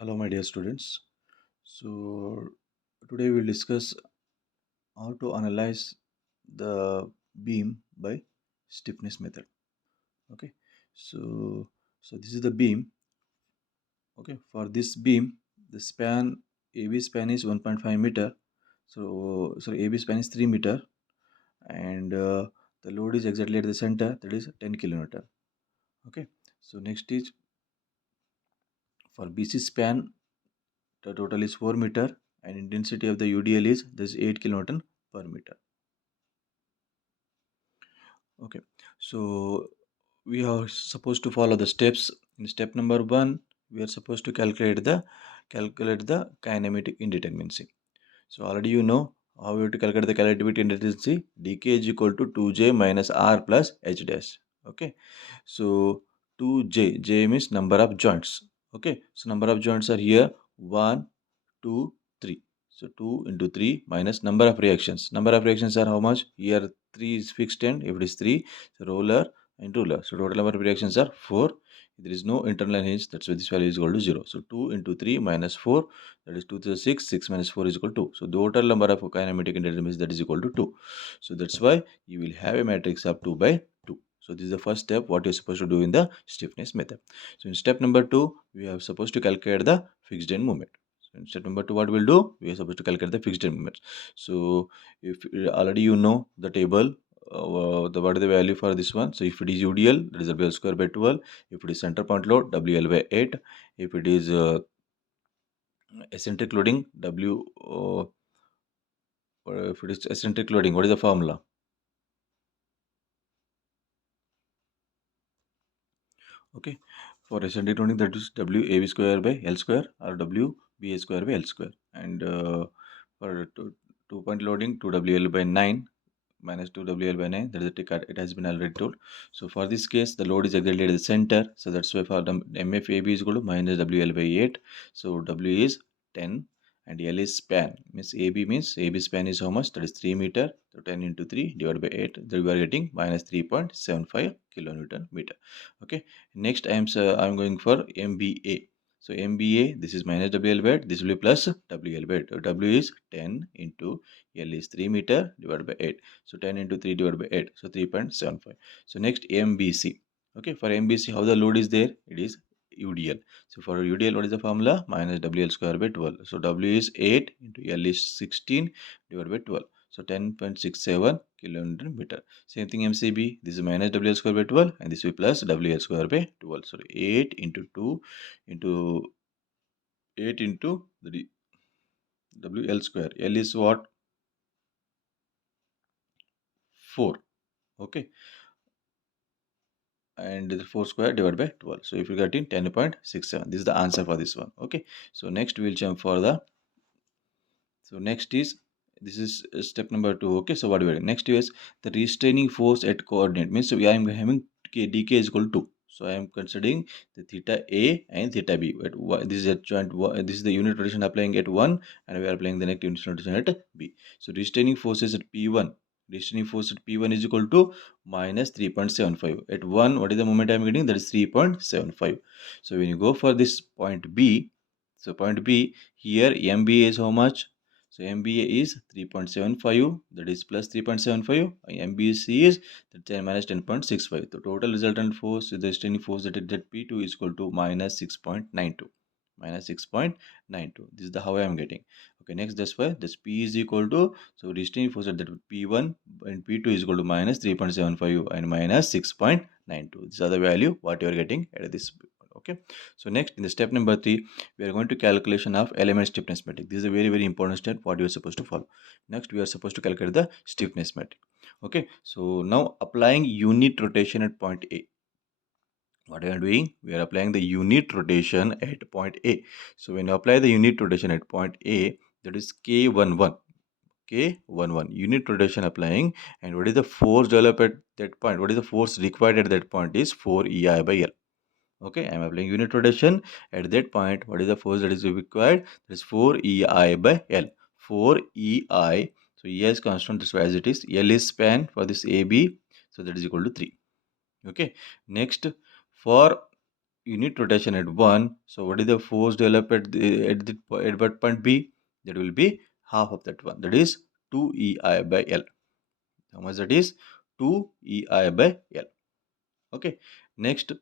Hello, my dear students. So, today we'll discuss how to analyze the beam by stiffness method. Okay, so this is the beam. Okay, for this beam, the span AB span is 1.5 meter. So AB span is 3 meter, and the load is exactly at the center. That is 10 kilonewton. Okay, so next is for BC span. The total is 4 meter, and intensity of the UDL is this 8 kilonewton per meter. Okay, so we are supposed to follow the steps. In step number one, we are supposed to calculate the kinematic indeterminacy. So already you know how we have to calculate the kinematic indeterminacy. dk is equal to 2j minus r plus h dash. Okay, so 2j means number of joints. Okay, so number of joints are here 1, 2, 3. So 2 into 3 minus number of reactions. Number of reactions are how much? Here 3 is fixed end. If it is 3, so roller and ruler. So total number of reactions are 4. There is no internal hinge. That's why this value is equal to 0. So 2 into 3 minus 4, that is 2 to the 6. 6 minus 4 is equal to 2. So the total number of kinematic indeterminacy, that is equal to 2. So that's why you will have a matrix of 2 by 2. So this is the first step what you're supposed to do in the stiffness method. So in step number 2, we are supposed to calculate the fixed end moment. So in step number 2, what we'll do, we are supposed to calculate the fixed end moments. So if already you know the table, what is the value for this one. So if it is UDL, that is WL square by 12. If it is center point load, WL by 8. If it is eccentric loading, if it is eccentric loading, what is the formula? Okay, for eccentric loading, that is WAV square by L square or WBA square by L square. And for two point loading, 2WL by 9 minus 2WL by 9, that is the tick, it has been already told. So for this case, the load is exactly at the center. So that's why for the MFAB is equal to minus WL by 8. So W is 10 and L is span. Means AB span is how much? That is 3 meter. So 10 into 3 divided by 8. Then we are getting minus 3.75 kilonewton meter. Okay. Next I'm going for MBA. So MBA, this is minus WL by 8. This will be plus WL by 8. W is 10 into L is 3 meter divided by 8. So 10 into 3 divided by 8. So 3.75. So next MBC. Okay, for MBC, how the load is there? It is UDL. So for UDL, what is the formula? Minus WL square by 12. So W is 8 into L is 16 divided by 12. So 10.67 kilonewton meter. Same thing MCB. This is minus WL square by 12 and this will be plus WL square by 12. So 8 into 2 into 8 into the WL square. L is what? 4. Okay, and the 4 square divided by 12. So if you get in 10.67, this is the answer for this one. Okay, so next we will jump for the, so next is, this is step number 2. Okay, so what we are doing next is the restraining force at coordinate. Means we are having dk is equal to 2. So I am considering the theta a and theta b. This is a joint, this is the unit rotation applying at 1 and we are applying the next unit rotation at b. So restraining forces at p1, restraining force at p1 is equal to minus 3.75. At 1, what is the moment I am getting? That is 3.75. So when you go for this point b, so point b, here MBA is how much? So MBA is 3.75, that is plus 3.75. MBC is 10 minus 10.65. The total resultant force, the restraining force that is at P2 is equal to minus 6.92. Minus 6.92. This is the how I am getting. Okay, next that's why this P is equal to, so restraining force at that P1 and P2 is equal to minus 3.75 and minus 6.92. These are the value what you are getting at this. Okay, so next in the step number 3, we are going to calculation of element stiffness metric. This is a very important step what you are supposed to follow. Next we are supposed to calculate the stiffness metric. Okay, so now applying unit rotation at point A. What we are doing? We are applying the unit rotation at point A. So when you apply the unit rotation at point A, that is K11. K11 unit rotation applying, and what is the force developed at that point? What is the force required at that point is 4 EI by L. Okay, I am applying unit rotation at that point. What is the force that is required? That is 4 EI by L. 4 EI. So E is constant, that's why as it is. L is span for this AB. So that is equal to 3. Okay. Next, for unit rotation at 1. So what is the force developed at what point B? That will be half of that one. That is 2 EI by L. How much that is? 2 EI by L. Okay. Next.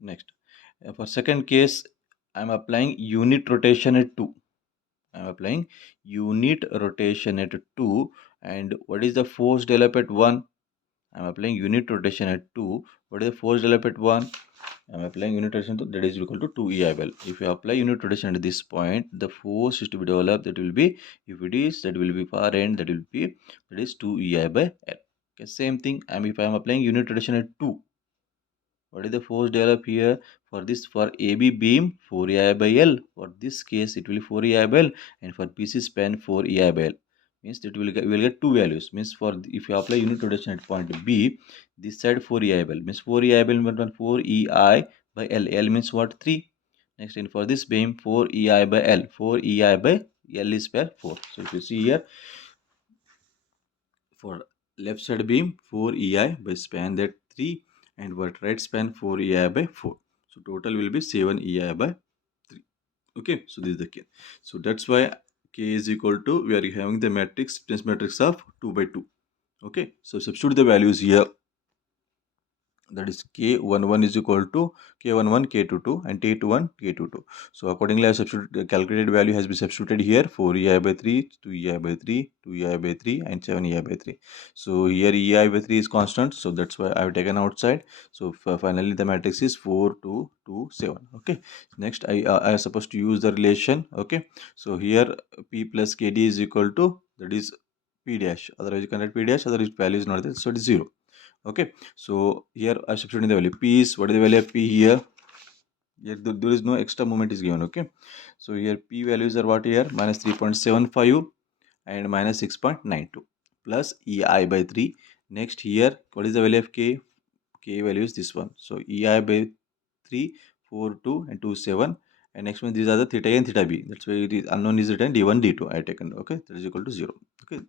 Next. For second case, I am applying unit rotation at 2. I am applying unit rotation at 2. And what is the force developed at 1? I am applying unit rotation at 2. What is the force developed at 1? I am applying unit rotation to, that is equal to 2 EI by L. If you apply unit rotation at this point, the force is to be developed, that will be, if it is, that will be far end, that will be, that is 2 EI by L. Okay, same thing. If I am applying unit rotation at 2, what is the force developed here? For this, for AB beam, 4 EI by L. For this case, it will be 4 EI by L, and for PC span, 4 EI by L. Means that we will get two values. Means for if you apply unit rotation at point B, this side 4 EI by L. Means 4 EI by L means 4 EI by L. L means what? 3. Next, and for this beam, 4 EI by L. 4 EI by L is per 4. So if you see here, for left side beam 4 EI by span that 3, and what right span 4 EI by 4. So total will be 7 EI by 3. Okay, so this is the case. So that's why K is equal to, we are having the matrix, stiffness matrix of 2 by 2. Okay, so substitute the values here. That is K11 is equal to K11, K22 and T21, K22. So accordingly, I substitute the calculated value has been substituted here: 4 EI by 3, 2 EI by 3, 2 EI by 3 and 7 EI by 3. So here EI by 3 is constant, so that's why I have taken outside. So finally the matrix is 4, 2, 2, 7. Okay, next I am supposed to use the relation. Okay, so here P plus KD is equal to, that is P dash, otherwise you can write P dash, otherwise value is not there, so it is 0. Okay, so here I substituting the value. P is, what is the value of P here? Here there is no extra moment is given. Okay, so here P values are what here? Minus 3.75 and minus 6.92 plus EI by 3. Next here, what is the value of K? K value is this one. So EI by 3, 4, 2 and 2, 7. And next one, these are the theta A and theta B. That's why it is unknown is written D1, D2. I have taken. Okay, that is equal to 0. Okay.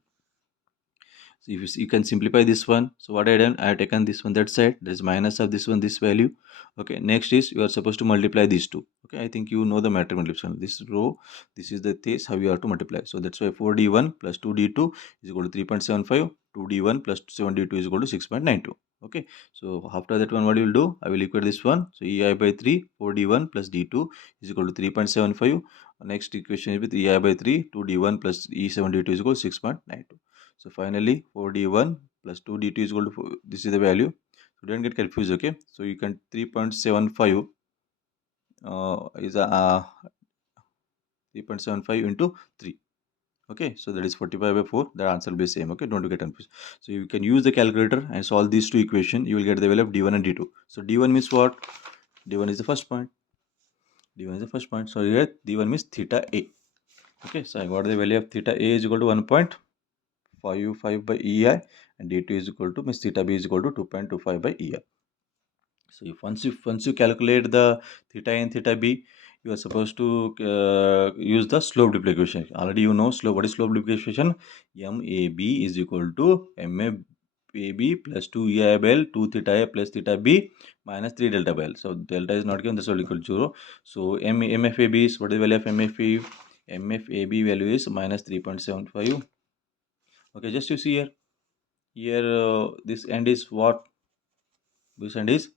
So if you can simplify this one. So what I done, I have taken this one that side, that is minus of this one, this value. Okay, next is you are supposed to multiply these two. Okay, I think you know the matrix multiplication. This row, this is the case how you have to multiply. So that's why 4D1 plus 2D2 is equal to 3.75. 2D1 plus 7D2 is equal to 6.92. Okay, so after that one, what you will do? I will equate this one. So EI by 3, 4D1 plus D2 is equal to 3.75. Next equation is with EI by 3, 2D1 plus E7D2 is equal to 6.92. So finally 4D1 plus 2D2 is equal to 4. This is the value. So don't get confused. Okay, so you can 3.75 is a 3.75 into 3. Okay, so that is 45 by 4. The answer will be same. Okay, don't get confused. So you can use the calculator and solve these two equations. You will get the value of D1 and D2. So D1 means what? D1 is the first point. D1 is the first point. So here D1 means theta A. Okay, so I got the value of theta A is equal to 1.55 by EI, and D2 is equal to, means theta B is equal to 2.25 by EI. So if once you calculate the theta A and theta B, you are supposed to use the slope duplication. Already you know slope. What is slope duplication? MAB is equal to MAB plus 2 EI by L, 2 theta A plus theta B minus 3 delta by L. So delta is not given, that's all equal to 0. So MFAB is, what is the value of MFAB? MFAB value is minus 3.75. Okay, just you see here. Here this end is what? This end is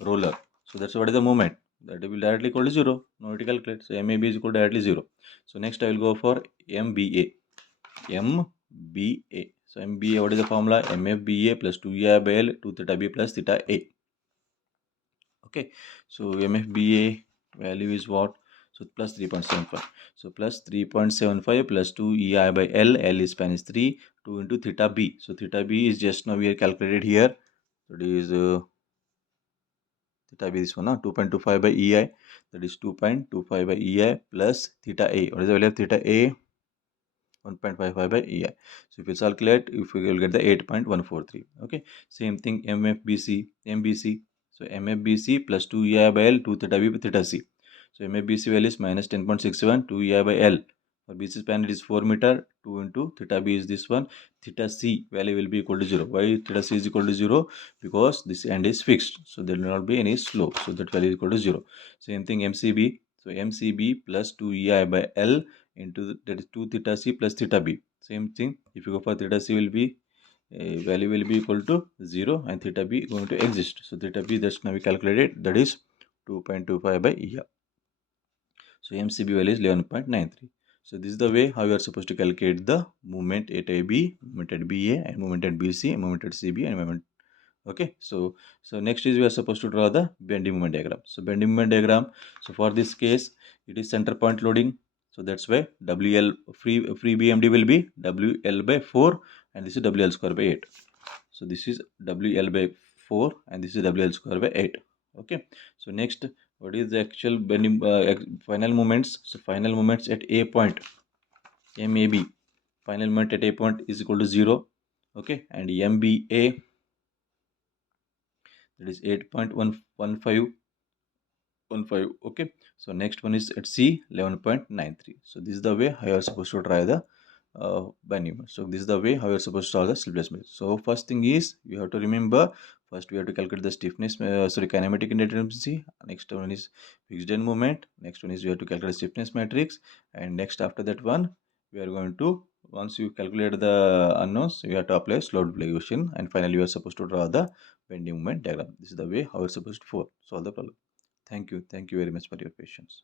roller. So that's what is the moment. That will directly equal to 0. Now it calculate. So MAB is equal to directly 0. So next I will go for MBA. MBA. So MBA, what is the formula? MFBA plus 2EI by L, 2 theta B plus theta A. Okay. So MFBA value is what? So plus 3.75. So plus 3.75 plus 2 EI by L. L is span is 3. 2 into theta B. So theta B is just now we are calculated here. So it is theta B, this one, 2.25 by EI. That is 2.25 by EI plus theta A. What is the value of theta A? 1.55 by EI. So if you calculate, if you will get the 8.143. Okay. Same thing MFBC, MBC. So MFBC plus 2 EI by L, 2 theta B by theta C. So MFBC value is minus 10.67, 2 EI by L. For BC span it is 4 meter. 2 into theta B is this one. Theta C value will be equal to 0. Why theta C is equal to 0? Because this end is fixed. So there will not be any slope. So that value is equal to 0. Same thing MCB. So MCB plus 2EI by L into that is 2 theta C plus theta B. Same thing. If you go for theta C will be value will be equal to 0 and theta B going to exist. So theta B that's now we calculated, that is 2.25 by ER. So MCB value is 11.93. So this is the way how you are supposed to calculate the movement at AB, movement at BA, and movement at BC, and movement at CB, and movement. Okay. So next is we are supposed to draw the bending moment diagram. So bending moment diagram. So for this case, it is center point loading. So that's why WL free BMD will be WL by 4, and this is WL square by 8. So this is WL by 4 and this is WL square by 8. Okay. So next, what is the actual bending final moments? So final moments at A point, MAB, final moment at A point is equal to 0. Okay. And MBA, that is 8.115. Okay. So next one is at C, 11.93. So this is the way how you are supposed to try the bending. So this is the way how you are supposed to solve the sleepless matrix. So first thing is you have to remember, first we have to calculate the stiffness, kinematic indeterminacy. Next one is fixed end moment. Next one is we have to calculate stiffness matrix, and next after that one we are going to, once you calculate the unknowns, you have to apply slowed equation, and finally you are supposed to draw the bending moment diagram. This is the way how you are supposed to solve the problem. Thank you. Thank you very much for your patience.